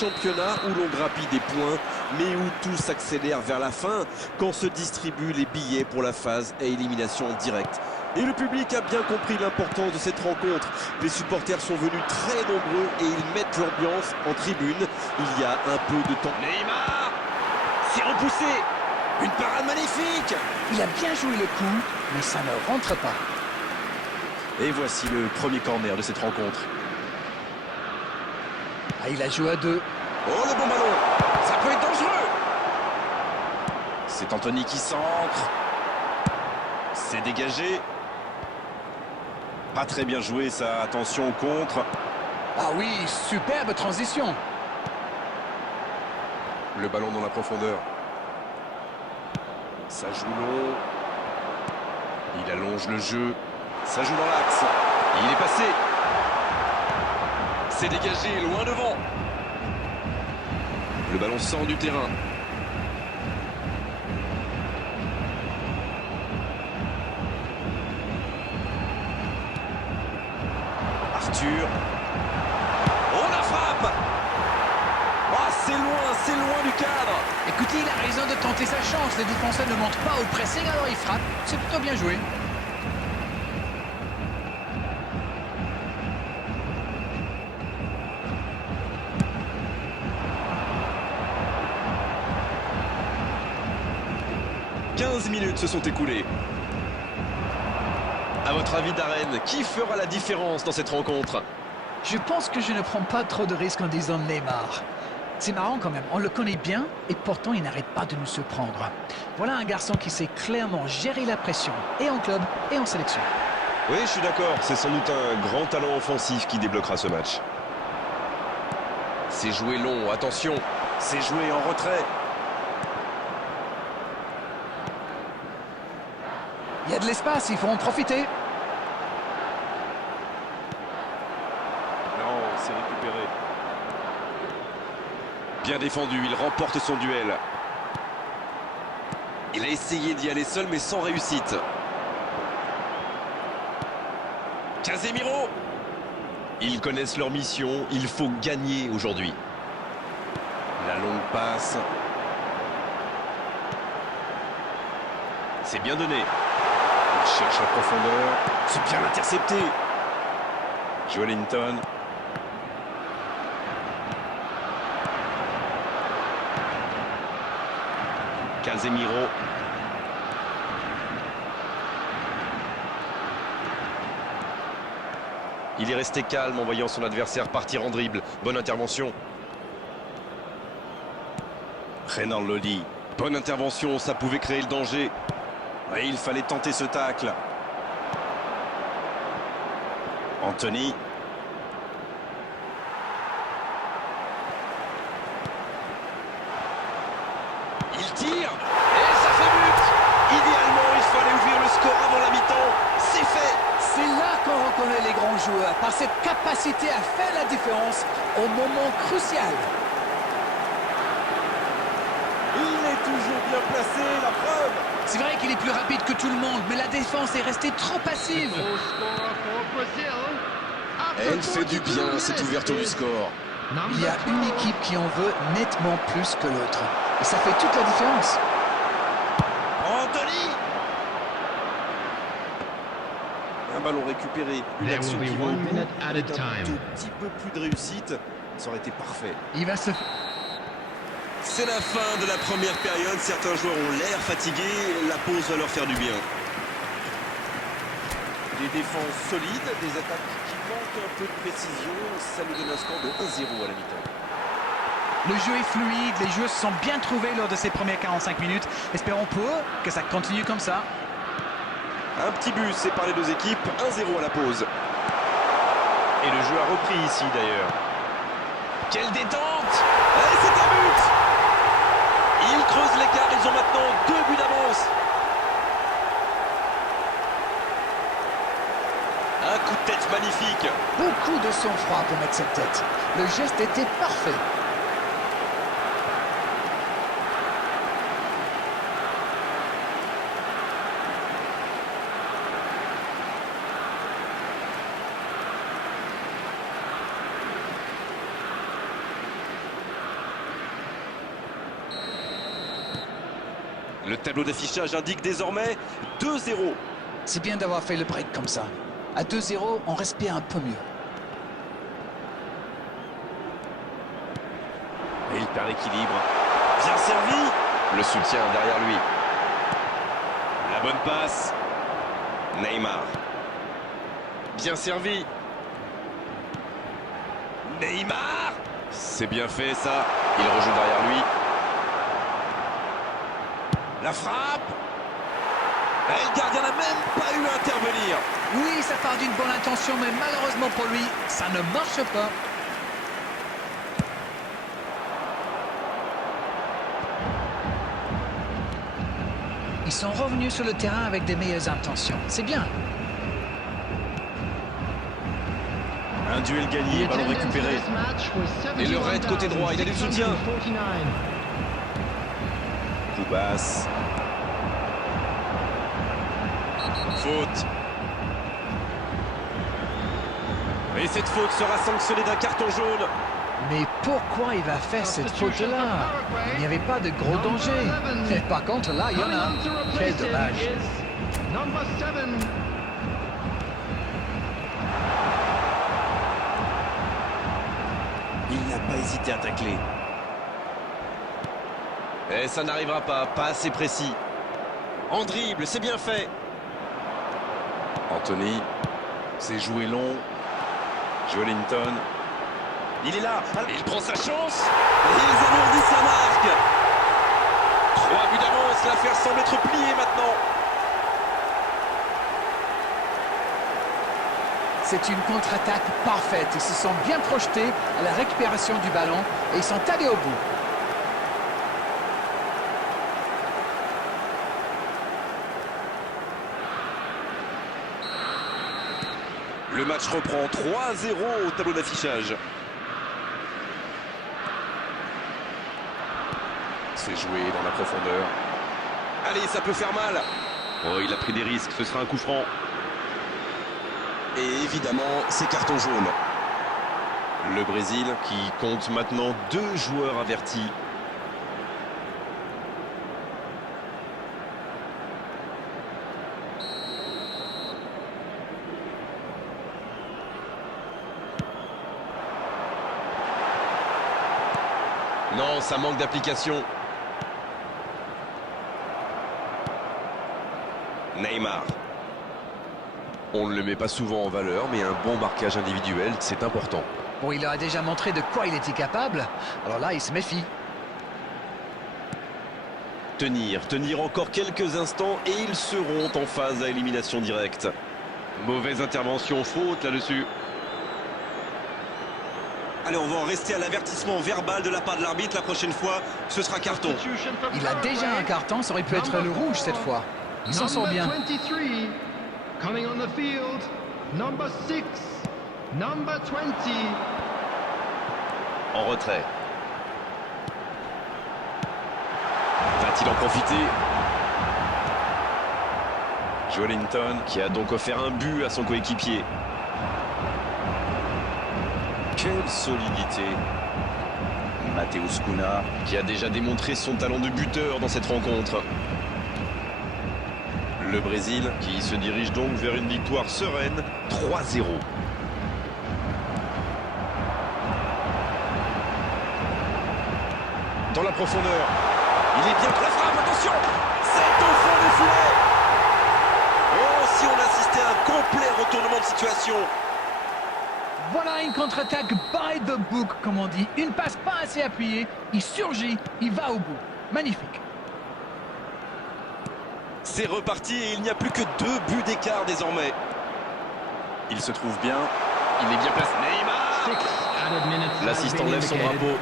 championnat où l'on grappille des points, mais où tout s'accélère vers la fin quand se distribuent les billets pour la phase à élimination directe. Et le public a bien compris l'importance de cette rencontre. Les supporters sont venus très nombreux et ils mettent l'ambiance en tribune. Il y a un peu de temps. Neymar s'est repoussé. Une parade magnifique. Il a bien joué le coup, mais ça ne rentre pas. Et voici le premier corner de cette rencontre. Ah, il a joué à deux. Oh, le bon ballon. Ça peut être dangereux. C'est Anthony qui centre. C'est dégagé. Pas très bien joué ça, attention au contre. Ah oui, superbe transition. Le ballon dans la profondeur. Ça joue long. Il allonge le jeu. Ça joue dans l'axe. Il est passé. C'est dégagé, loin devant. Le ballon sort du terrain. Arthur. Oh, la frappe. Oh, c'est loin du cadre. Écoutez, il a raison de tenter sa chance. Les défenseurs ne montent pas au pressing, alors il frappe. C'est plutôt bien joué. « 15 minutes se sont écoulées. À votre avis, Darren, qui fera la différence dans cette rencontre? Je pense que je ne prends pas trop de risques en disant Neymar. C'est marrant quand même, on le connaît bien et pourtant il n'arrête pas de nous surprendre. Voilà un garçon qui sait clairement gérer la pression, et en club et en sélection. Oui, je suis d'accord, c'est sans doute un grand talent offensif qui débloquera ce match. C'est joué long, attention, c'est joué en retrait. Il y a de l'espace, il faut en profiter. Non, c'est récupéré. Bien défendu, il remporte son duel. Il a essayé d'y aller seul, mais sans réussite. Casemiro. Ils connaissent leur mission, il faut gagner aujourd'hui. La longue passe. C'est bien donné. Il cherche la profondeur. C'est bien intercepté. Joelinton. Casemiro. Il est resté calme en voyant son adversaire partir en dribble. Bonne intervention. Renan Lodi. Bonne intervention, ça pouvait créer le danger. Et il fallait tenter ce tacle. Anthony. Il tire. Et ça fait but. Idéalement, il fallait ouvrir le score avant la mi-temps. C'est fait. C'est là qu'on reconnaît les grands joueurs, par cette capacité à faire la différence au moment crucial. Il est toujours bien placé, la preuve. C'est vrai qu'il est plus rapide que tout le monde, mais la défense est restée trop passive. Elle fait du bien, cette ouverture du score. Il y a une équipe qui en veut nettement plus que l'autre. Et ça fait toute la différence. Anthony. Un ballon récupéré, une action qui va au bout, avec un tout petit peu plus de réussite, ça aurait été parfait. Il va se... C'est la fin de la première période, certains joueurs ont l'air fatigués, la pause va leur faire du bien. Des défenses solides, des attaques qui manquent un peu de précision, ça nous donne un score de 1-0 à la mi-temps. Le jeu est fluide, les joueurs se sont bien trouvés lors de ces premières 45 minutes. Espérons pour eux que ça continue comme ça. Un petit but sépare les deux équipes, 1-0 à la pause. Et le jeu a repris ici d'ailleurs. Quelle détente! Et c'est un but! Ils creusent l'écart, ils ont maintenant 2 buts d'avance. Un coup de tête magnifique. Beaucoup de sang-froid pour mettre cette tête. Le geste était parfait. Le tableau d'affichage indique désormais 2-0. C'est bien d'avoir fait le break comme ça. À 2-0, on respire un peu mieux. Et il perd l'équilibre. Bien servi. Le soutien derrière lui. La bonne passe. Neymar. Bien servi. Neymar. C'est bien fait ça. Il rejoue derrière lui. La frappe. Et le gardien n'a même pas eu à intervenir. Oui, ça part d'une bonne intention, mais malheureusement pour lui, ça ne marche pas. Ils sont revenus sur le terrain avec des meilleures intentions. C'est bien. Un duel gagné, ballon récupéré. Et le raid côté droit, il a du soutien. Coup basse. Faute. Et cette faute sera sanctionnée d'un carton jaune. Mais pourquoi il va faire cette faute-là? Il n'y avait pas de gros danger. Et par contre, là, il y en a. Quel dommage. Il n'a pas hésité à tacler. Et ça n'arrivera pas assez précis. En dribble, c'est bien fait. Anthony, c'est joué long. Joelinton. Il est là, il prend sa chance. Et ils alourdissent la marque. 3 buts d'avance, l'affaire semble être pliée maintenant. C'est une contre-attaque parfaite. Ils se sont bien projetés à la récupération du ballon et ils sont allés au bout. Le match reprend 3-0 au tableau d'affichage. C'est joué dans la profondeur. Allez, ça peut faire mal. Oh, il a pris des risques, ce sera un coup franc. Et évidemment, c'est carton jaune. Le Brésil qui compte maintenant 2 joueurs avertis. Non, ça manque d'application. Neymar. On ne le met pas souvent en valeur, mais un bon marquage individuel, c'est important. Bon, il leur a déjà montré de quoi il était capable. Alors là, il se méfie. Tenir encore quelques instants et ils seront en phase à élimination directe. Mauvaise intervention, faute là-dessus. Allez, on va en rester à l'avertissement verbal de la part de l'arbitre. La prochaine fois, ce sera carton. Il a déjà un carton, ça aurait pu être le rouge cette fois. Il s'en sort bien. Coming on the field, number 6, number 20. En retrait. Va-t-il en profiter? Joelinton qui a donc offert un but à son coéquipier. Quelle solidité. Matheus Cunha qui a déjà démontré son talent de buteur dans cette rencontre. Le Brésil qui se dirige donc vers une victoire sereine, 3-0. Dans la profondeur, il est bien que la frappe, attention, c'est au fond des filets. Oh, si on assistait à un complet retournement de situation. Voilà une contre-attaque by the book, comme on dit. Une passe pas assez appuyée, il surgit, il va au bout. Magnifique. C'est reparti et il n'y a plus que 2 buts d'écart désormais. Il se trouve bien, il est bien placé. Neymar. L'assistant lève son drapeau.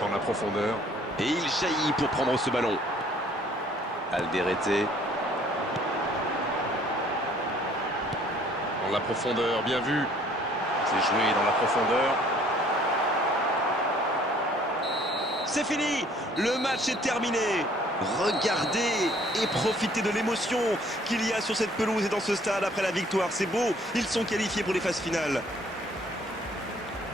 Dans la profondeur. Et il jaillit pour prendre ce ballon. Alderete. Dans la profondeur, bien vu. C'est joué dans la profondeur. c'est fini. Le match est terminé. Regardez et profitez de l'émotion qu'il y a sur cette pelouse et dans ce stade après la victoire. C'est beau, ils sont qualifiés pour les phases finales.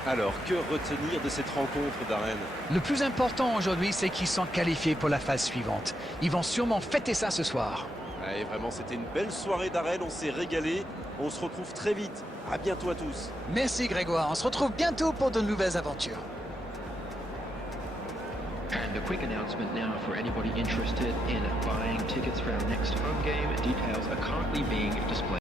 Alors, que retenir de cette rencontre, Darren? Le plus important aujourd'hui, c'est qu'ils sont qualifiés pour la phase suivante. Ils vont sûrement fêter ça ce soir. Ouais, vraiment, c'était une belle soirée, Darren. On s'est régalé. On se retrouve très vite. À bientôt à tous. Merci Grégoire, on se retrouve bientôt pour de nouvelles aventures. And a quick announcement now for anybody interested in buying tickets for our next home game. Details are currently being displayed.